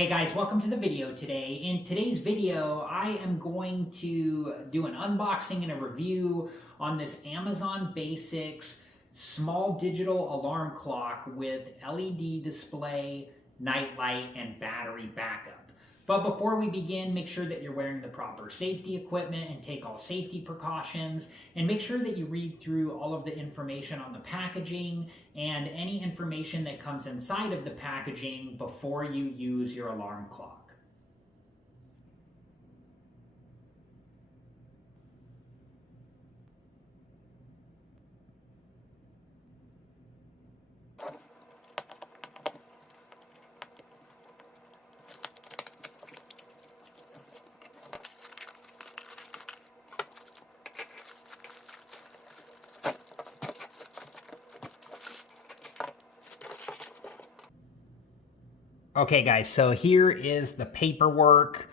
Hey guys, welcome to the video today. In today's video, I am going to do an unboxing and a review on this Amazon Basics small digital alarm clock with LED display, night light, and battery backup. But before we begin, make sure that you're wearing the proper safety equipment and take all safety precautions, and make sure that you read through all of the information on the packaging and any information that comes inside of the packaging before you use your alarm clock. Okay guys, so here is the paperwork.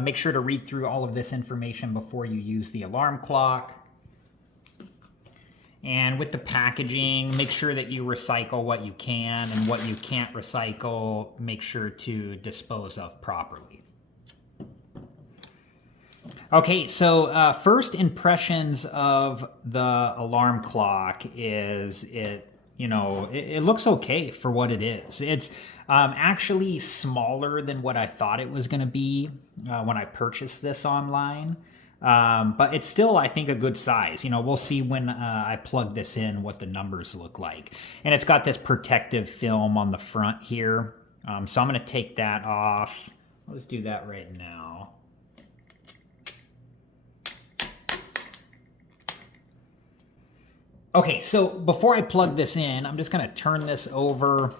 Make sure to read through all of this information before you use the alarm clock. And with the packaging, make sure that you recycle what you can, and what you can't recycle, make sure to dispose of properly. Okay, so first impressions of the alarm clock is it looks okay for what it is. It's actually smaller than what I thought it was going to be when I purchased this online. But it's still, I think, a good size. We'll see when I plug this in what the numbers look like. And it's got this protective film on the front here. So I'm going to take that off. Let's do that right now. Okay, so before I plug this in, I'm just going to turn this over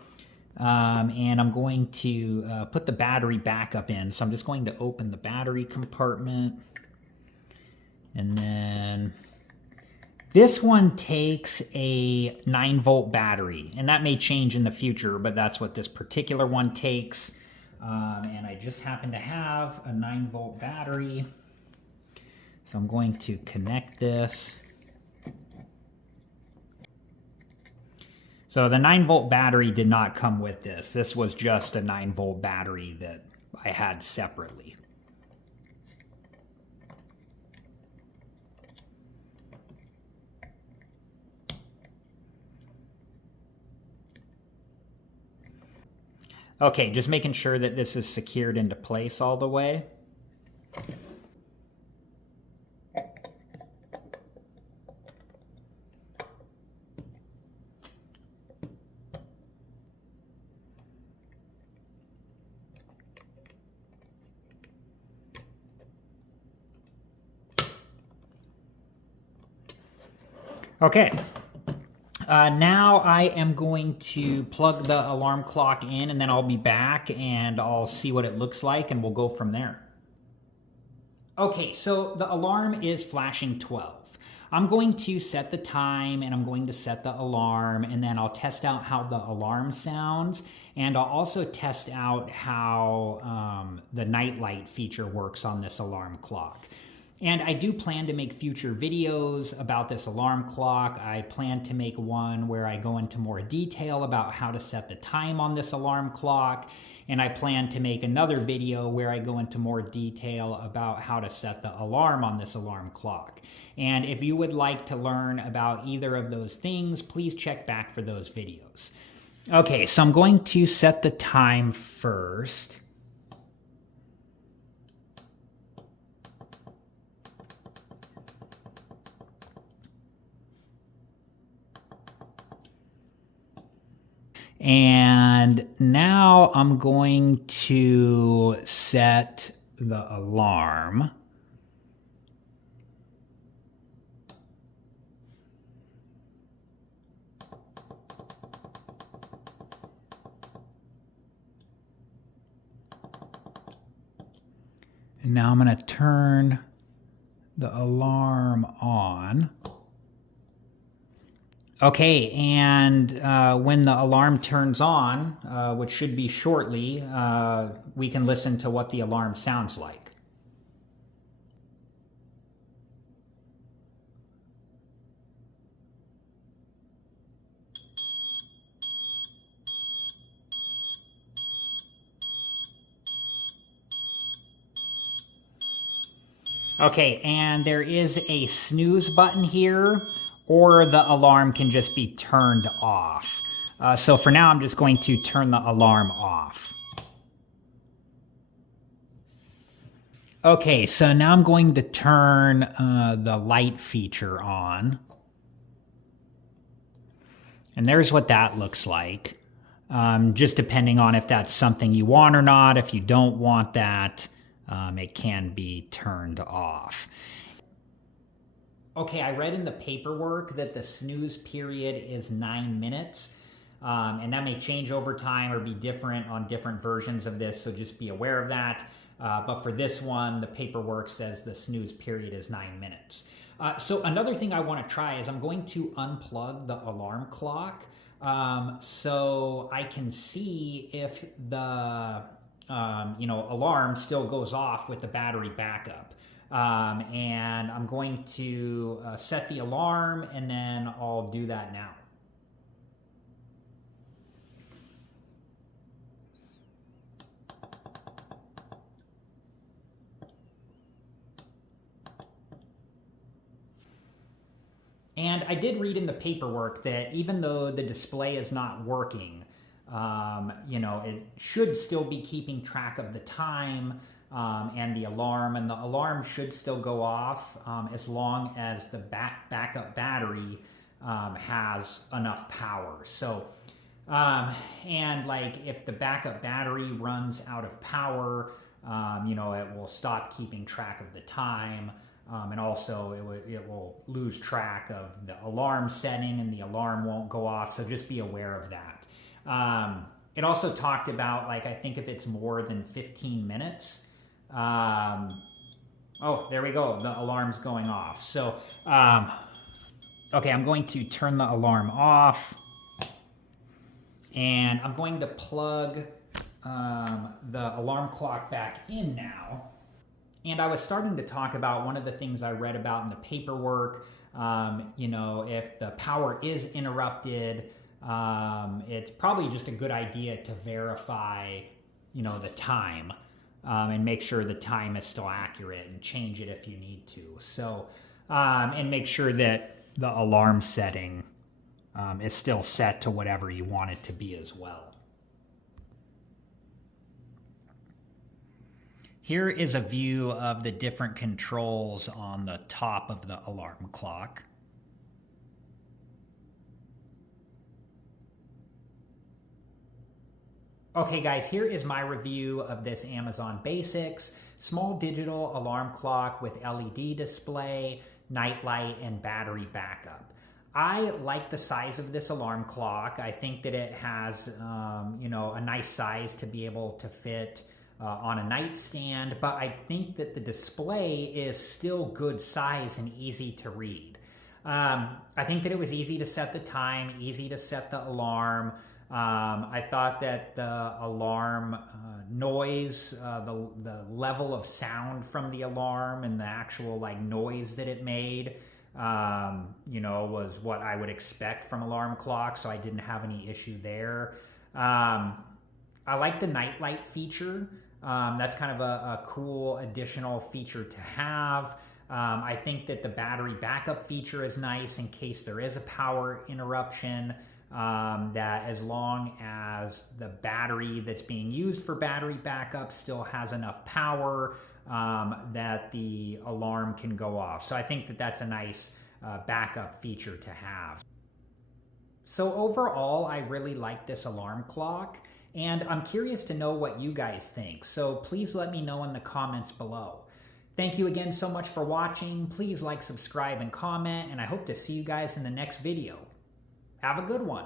and I'm going to put the battery backup in. So I'm just going to open the battery compartment. And then this one takes a 9-volt battery, and that may change in the future, but that's what this particular one takes. And I just happen to have a 9-volt battery. So I'm going to connect this. So the 9-volt battery did not come with this. This was just a 9-volt battery that I had separately. Okay, just making sure that this is secured into place all the way. Okay, now I am going to plug the alarm clock in, and then I'll be back and I'll see what it looks like and we'll go from there. Okay, so the alarm is flashing 12. I'm going to set the time and I'm going to set the alarm, and then I'll test out how the alarm sounds, and I'll also test out how the night light feature works on this alarm clock. And I do plan to make future videos about this alarm clock. I plan to make one where I go into more detail about how to set the time on this alarm clock. And I plan to make another video where I go into more detail about how to set the alarm on this alarm clock. And if you would like to learn about either of those things, please check back for those videos. Okay, so I'm going to set the time first. And now I'm going to set the alarm. And now I'm going to turn the alarm on. Okay, and when the alarm turns on, which should be shortly, we can listen to what the alarm sounds like. Okay, and there is a snooze button here, or the alarm can just be turned off. So for now, I'm just going to turn the alarm off. Okay, so now I'm going to turn the light feature on. And there's what that looks like. Just depending on if that's something you want or not. If you don't want that, it can be turned off. Okay, I read in the paperwork that the snooze period is 9 minutes. And that may change over time or be different on different versions of this, so just be aware of that. But for this one, the paperwork says the snooze period is 9 minutes. So another thing I want to try is I'm going to unplug the alarm clock so I can see if the alarm still goes off with the battery backup. And I'm going to set the alarm, and then I'll do that now. And I did read in the paperwork that even though the display is not working, it should still be keeping track of the time and the alarm should still go off as long as the backup battery has enough power. So, and like if the backup battery runs out of power, it will stop keeping track of the time. And also it will lose track of the alarm setting and the alarm won't go off. So just be aware of that. It also talked about, like, I think if it's more than 15 minutes, oh, there we go. The alarm's going off. So, okay, I'm going to turn the alarm off, and I'm going to plug the alarm clock back in now. And I was starting to talk about one of the things I read about in the paperwork. If the power is interrupted, it's probably just a good idea to verify, the time and make sure the time is still accurate and change it if you need to. So, and make sure that the alarm setting is still set to whatever you want it to be as well. Here is a view of the different controls on the top of the alarm clock. Okay guys, here is my review of this Amazon Basics small digital alarm clock with LED display, night light, and battery backup. I like the size of this alarm clock. I think that it has a nice size to be able to fit on a nightstand, but I think that the display is still good size and easy to read. I think that it was easy to set the time, easy to set the alarm. I thought that the alarm noise, the level of sound from the alarm and the actual noise that it made, was what I would expect from alarm clocks, so I didn't have any issue there. I like the night light feature. That's kind of a cool additional feature to have. I think that the battery backup feature is nice in case there is a power interruption, that as long as the battery that's being used for battery backup still has enough power, that the alarm can go off. So I think that that's a nice backup feature to have. So overall, I really like this alarm clock. And I'm curious to know what you guys think, so please let me know in the comments below. Thank you again so much for watching. Please like, subscribe, and comment, and I hope to see you guys in the next video. Have a good one.